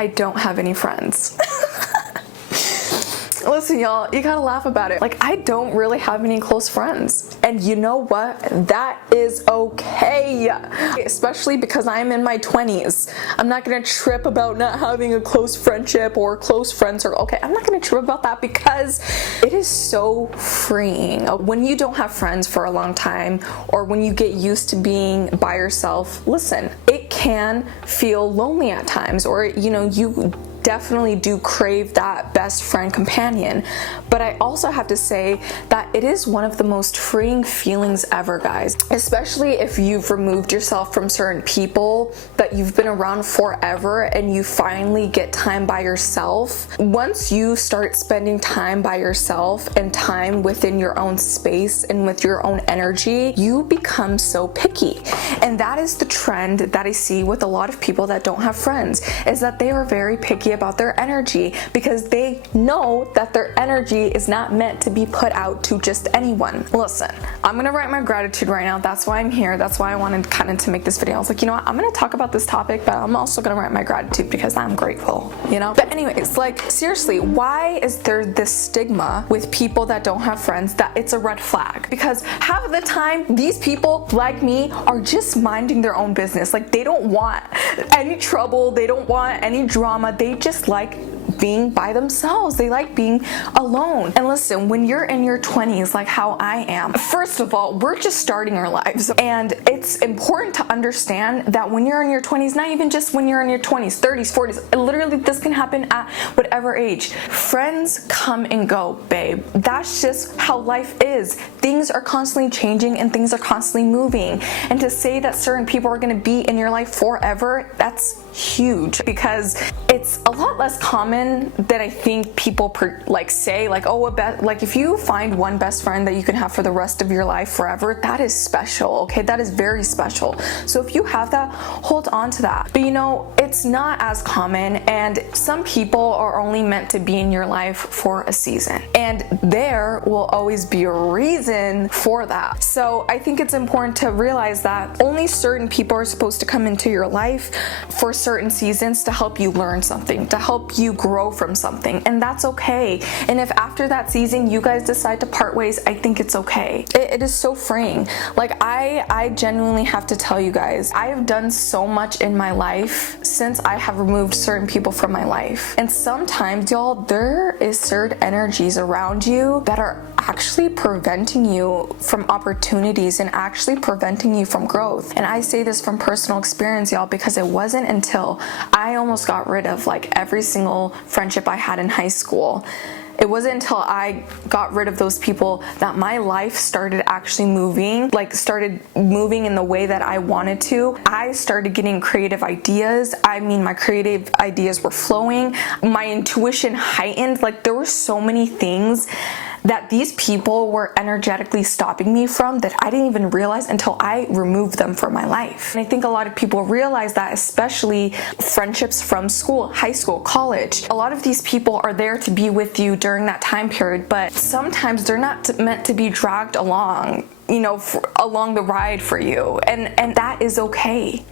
I don't have any friends. Listen, y'all, you gotta laugh about it. Like, I don't really have any close friends. And you know what? That is okay. Especially because I'm in my 20s. I'm not gonna trip about not having a close friendship or close friends or okay. I'm not gonna trip about that because it is so freeing. When you don't have friends for a long time or when you get used to being by yourself, listen, it can feel lonely at times, or, you know, you definitely do crave that best friend companion. But I also have to say that it is one of the most freeing feelings ever, guys, especially if you've removed yourself from certain people that you've been around forever and you finally get time by yourself. Once you start spending time by yourself and time within your own space and with your own energy, you become so picky. And that is the trend that I see with a lot of people that don't have friends, is that they are very picky about their energy because they know that their energy is not meant to be put out to just anyone. Listen, I'm gonna write my gratitude right now. That's why I'm here. That's why I wanted kind of to make this video. I was like, you know what, I'm gonna talk about this topic, but I'm also gonna write my gratitude because I'm grateful, you know? But anyways, like, seriously, why is there this stigma with people that don't have friends that it's a red flag? Because half of the time, these people like me are just minding their own business. Like, they don't want any trouble. They don't want any drama. They just like being by themselves. They like being alone. And listen, when you're in your 20s, like how I am, first of all, we're just starting our lives. And it's important to understand that when you're in your 20s, not even just when you're in your 20s, 30s, 40s, literally this can happen at whatever age. Friends come and go, babe. That's just how life is. Things are constantly changing and things are constantly moving. And to say that certain people are going to be in your life forever, that's huge, because it's a lot less common than I think people say, like, oh, like if you find one best friend that you can have for the rest of your life forever, that is special. Okay, that is very special. So if you have that, hold on to that. But you know, it's not as common, and some people are only meant to be in your life for a season, and there will always be a reason for that. So I think it's important to realize that only certain people are supposed to come into your life for certain seasons to help you learn something, to help you grow from something, and that's okay. And if after that season you guys decide to part ways, I think it's okay. It is so freeing. Like, I genuinely have to tell you guys, I have done so much in my life since I have removed certain people from my life. And sometimes, y'all, there is certain energies around you that are actually preventing you from opportunities and actually preventing you from growth. And I say this from personal experience, y'all, because it wasn't until I almost got rid of like every single friendship I had in high school. It wasn't until I got rid of those people that my life started actually moving, started moving in the way that I wanted to. I started getting creative ideas. I mean, my creative ideas were flowing. My intuition heightened. Like, there were so many things that these people were energetically stopping me from that I didn't even realize until I removed them from my life. And I think a lot of people realize that, especially friendships from school, high school, college. A lot of these people are there to be with you during that time period, but sometimes they're not meant to be dragged along, you know, along the ride for you. And that is okay.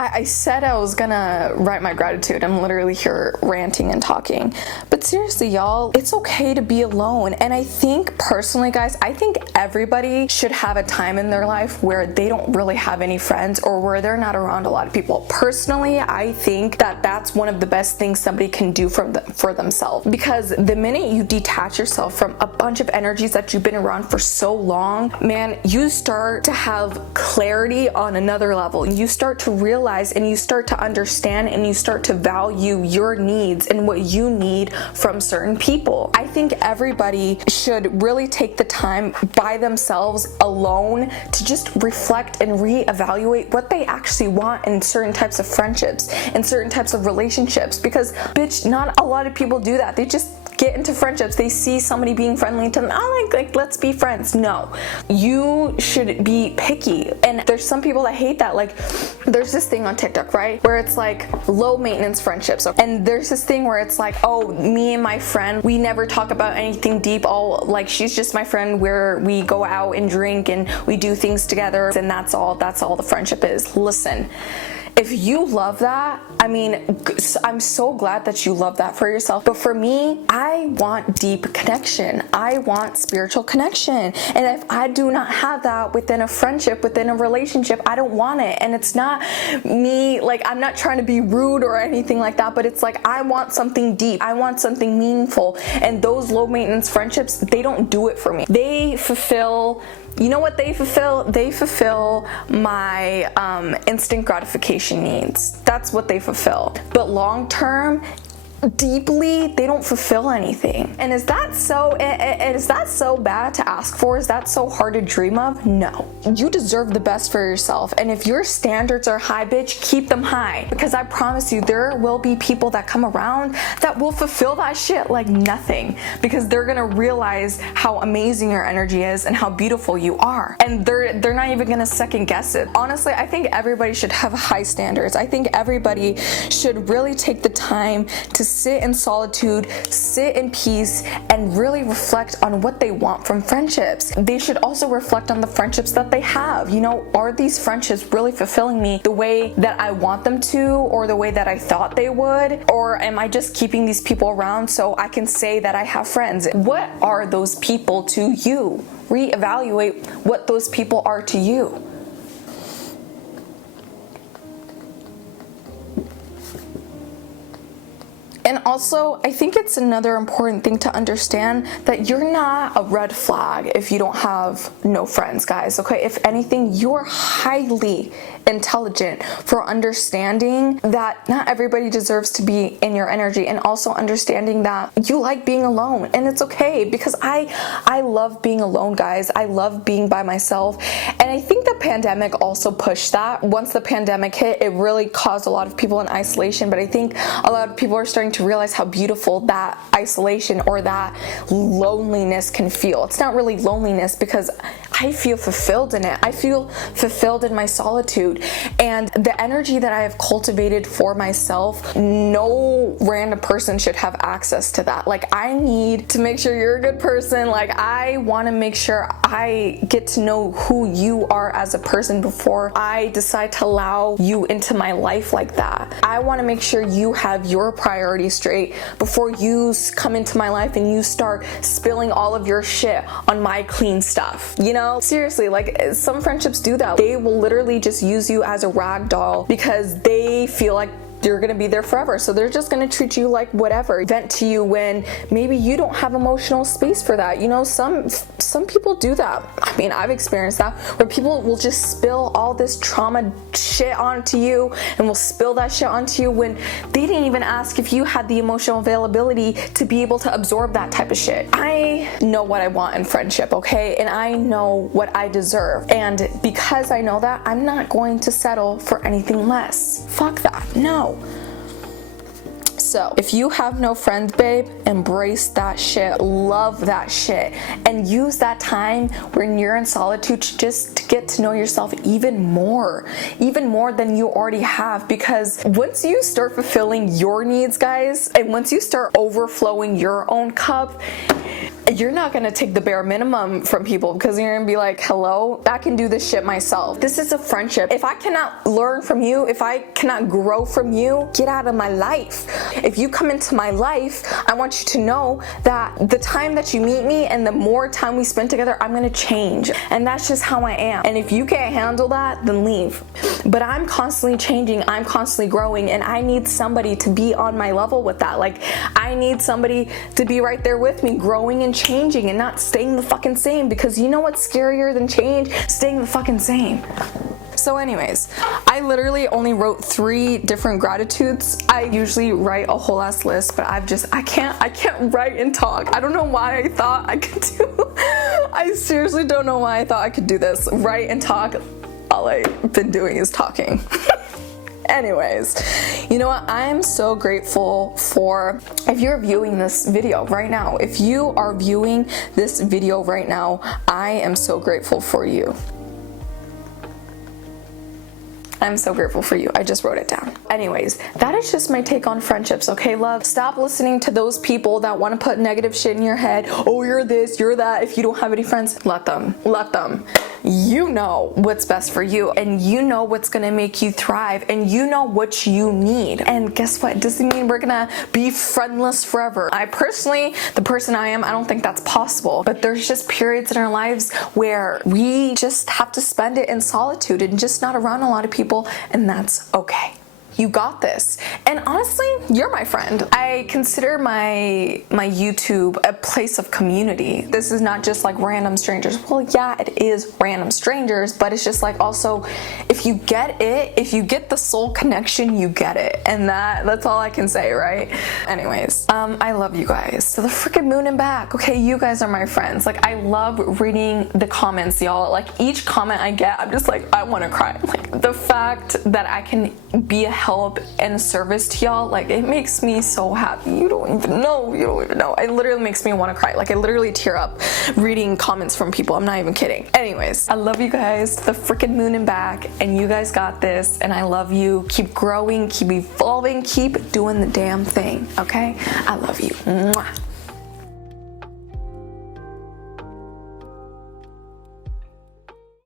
I said I was gonna write my gratitude. I'm literally here ranting and talking. But seriously, y'all, it's okay to be alone. And I think personally, guys, I think everybody should have a time in their life where they don't really have any friends or where they're not around a lot of people. Personally, I think that that's one of the best things somebody can do for themselves. Because the minute you detach yourself from a bunch of energies that you've been around for so long, man, you start to have clarity on another level. You start to realize and you start to understand and you start to value your needs and what you need from certain people. I think everybody should really take the time by themselves alone to just reflect and reevaluate what they actually want in certain types of friendships and certain types of relationships, because bitch, not a lot of people do that. They just get into friendships. They see somebody being friendly to them. I'm like, let's be friends. No, you should be picky. And there's some people that hate that. Like, there's this thing on TikTok, right, where it's like low maintenance friendships. And there's this thing where it's like, oh, me and my friend, we never talk about anything deep. Oh, like, she's just my friend where we go out and drink and we do things together, and that's all the friendship is. Listen, If you love that, I mean, I'm so glad that you love that for yourself. But for me, I want deep connection. I want spiritual connection. And if I do not have that within a friendship, within a relationship, I don't want it. And it's not me, like, I'm not trying to be rude or anything like that, but it's like, I want something deep. I want something meaningful. And those low maintenance friendships, they don't do it for me. They fulfill, you know what they fulfill? They fulfill my instant gratification needs. That's what they fulfill. But long term, deeply, they don't fulfill anything. And is that so bad to ask for? Is that so hard to dream of? No. You deserve the best for yourself. And if your standards are high, bitch, keep them high. Because I promise you, there will be people that come around that will fulfill that shit like nothing. Because they're gonna realize how amazing your energy is and how beautiful you are. And they're not even gonna second guess it. Honestly, I think everybody should have high standards. I think everybody should really take the time to sit in solitude, sit in peace, and really reflect on what they want from friendships. They should also reflect on the friendships that they have. You know, are these friendships really fulfilling me the way that I want them to, or the way that I thought they would? Or am I just keeping these people around so I can say that I have friends? What are those people to you? Reevaluate what those people are to you. And also, I think it's another important thing to understand that you're not a red flag if you don't have no friends, guys, okay? If anything, you're highly intelligent for understanding that not everybody deserves to be in your energy, and also understanding that you like being alone, and it's okay, because I love being alone, guys. I love being by myself, and I think the pandemic also pushed that. Once the pandemic hit, it really caused a lot of people in isolation, but I think a lot of people are starting to realize how beautiful that isolation or that loneliness can feel. It's not really loneliness, because I feel fulfilled in it. I feel fulfilled in my solitude, and the energy that I have cultivated for myself, no random person should have access to that. Like, I need to make sure you're a good person. Like, I want to make sure I get to know who you are as a person before I decide to allow you into my life like that. I want to make sure you have your priorities straight before you come into my life and you start spilling all of your shit on my clean stuff. You know, seriously, like, some friendships do that. They will literally just use you as a rag doll because they feel like you're gonna be there forever, so they're just gonna treat you like whatever, vent to you when maybe you don't have emotional space for that. You know, some people do that. I mean, I've experienced that, where people will just spill all this trauma shit onto you, and will spill that shit onto you when they didn't even ask if you had the emotional availability to be able to absorb that type of shit. I know what I want in friendship, okay? And I know what I deserve, and because I know that, I'm not going to settle for anything less. Fuck that. No. So if you have no friends, babe, embrace that shit, love that shit, and use that time when you're in solitude just to get to know yourself even more than you already have. Because once you start fulfilling your needs, guys, and once you start overflowing your own cup, you're not gonna take the bare minimum from people, because you're gonna be like, hello, I can do this shit myself. This is a friendship. If I cannot learn from you, if I cannot grow from you, get out of my life. If you come into my life, I want you to know that the time that you meet me and the more time we spend together, I'm gonna change. And that's just how I am. And if you can't handle that, then leave. But I'm constantly changing, I'm constantly growing, and I need somebody to be on my level with that. Like, I need somebody to be right there with me, growing and changing, and not staying the fucking same, because you know what's scarier than change? Staying the fucking same. So anyways, I literally only wrote 3 different gratitudes. I usually write a whole ass list, but I can't write and talk. I don't know why I thought I could do, I seriously don't know why I thought I could do this. Write and talk, all I've been doing is talking. Anyways, you know what? I'm so grateful for, if you're viewing this video right now, if you are viewing this video right now, I am so grateful for you. I'm so grateful for you. I just wrote it down. Anyways, that is just my take on friendships, okay, love? Stop listening to those people that want to put negative shit in your head. Oh, you're this, you're that. If you don't have any friends, let them. you know what's best for you, and you know what's gonna make you thrive, and you know what you need. And guess what? It doesn't mean we're gonna be friendless forever. I personally, the person I am, I don't think that's possible. But there's just periods in our lives where we just have to spend it in solitude and just not around a lot of people, and that's okay. You got this. And honestly, you're my friend. I consider my YouTube a place of community. This is not just like random strangers. Well, yeah, it is random strangers, but it's just like also, if you get it, if you get the soul connection, you get it. And that's all I can say, right? Anyways, I love you guys. To the freaking moon and back. Okay, you guys are my friends. Like, I love reading the comments, y'all. Like, each comment I get, I'm just like, I want to cry. Like, the fact that I can be a help and service to y'all, like, it makes me so happy. You don't even know. It literally makes me want to cry. Like, I literally tear up reading comments from people. I'm not even kidding. Anyways, I love you guys to the freaking moon and back, and you guys got this, and I love you. Keep growing, keep evolving, keep doing the damn thing, okay? I love you. Mwah.